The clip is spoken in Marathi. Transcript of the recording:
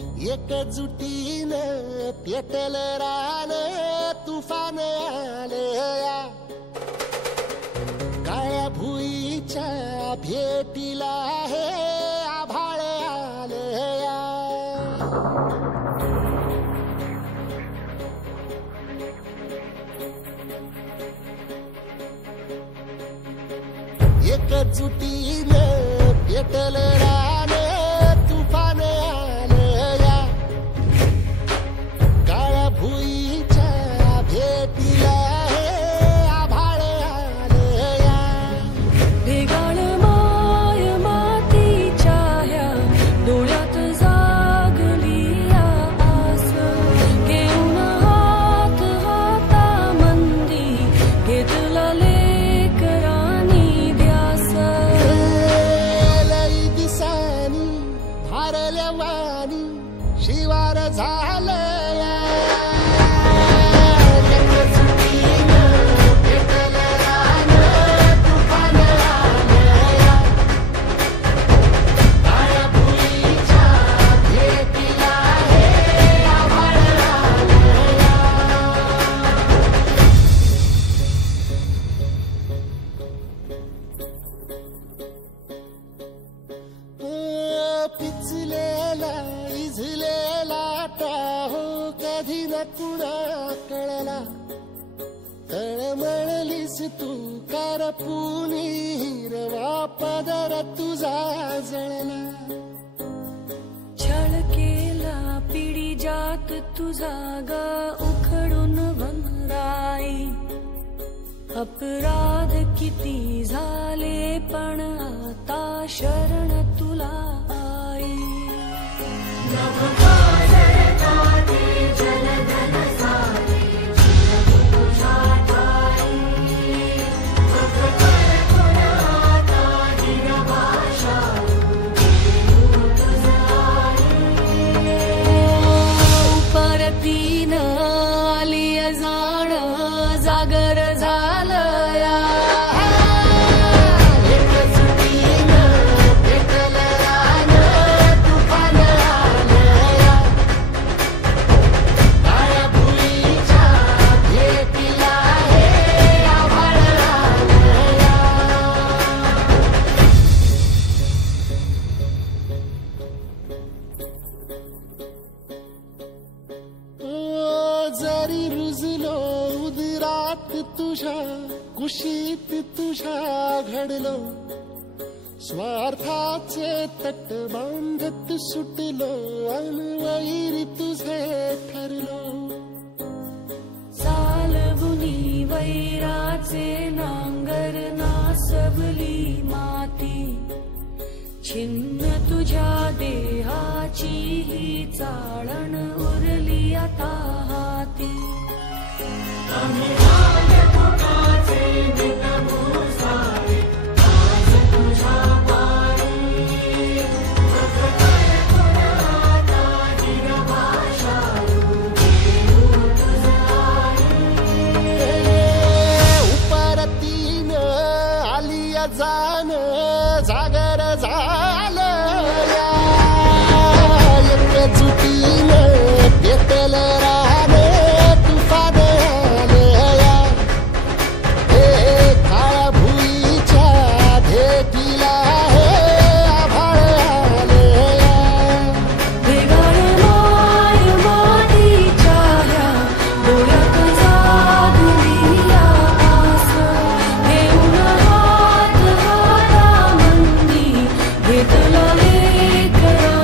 एकजुटीनं पेटलं रान तुफान आलया काळ्या भुईच्या भेटीला हे आभाळ आलया एकजुटीनं पेटलं रान तुफान आलया काळ्या भुईच्या भेटीला हे आभाळ आलया भेगाळ माय मातीच्या ह्या डोळ्यात जागली आस घेऊन हात हातामंदी घेतला लेकरांनी ध्यास लई दिसानी भारल्या वाणी शिवार झालया पिचलेला इझलेला टाहो कधी न कुणा कळला तळमळलीस तू करपुनी हिरवा पदर तुझा जळला छळ केला पिढी जात तुझा ग उखडून वनराई अपराध किती झाले पण आता शरण तुला आई परतीन आली जाण जागर झालया जरी रुजलो उदरात तुझ्या कुशीत तुझ्या घडलो स्वार्थाचे तट बांधत सुटलो अनवैरी तुझे ठरलो चालवुनी वैराचे नांगर नासवली माती छिन्न तुझ्या देहाची ही चाळण उरली आता हाती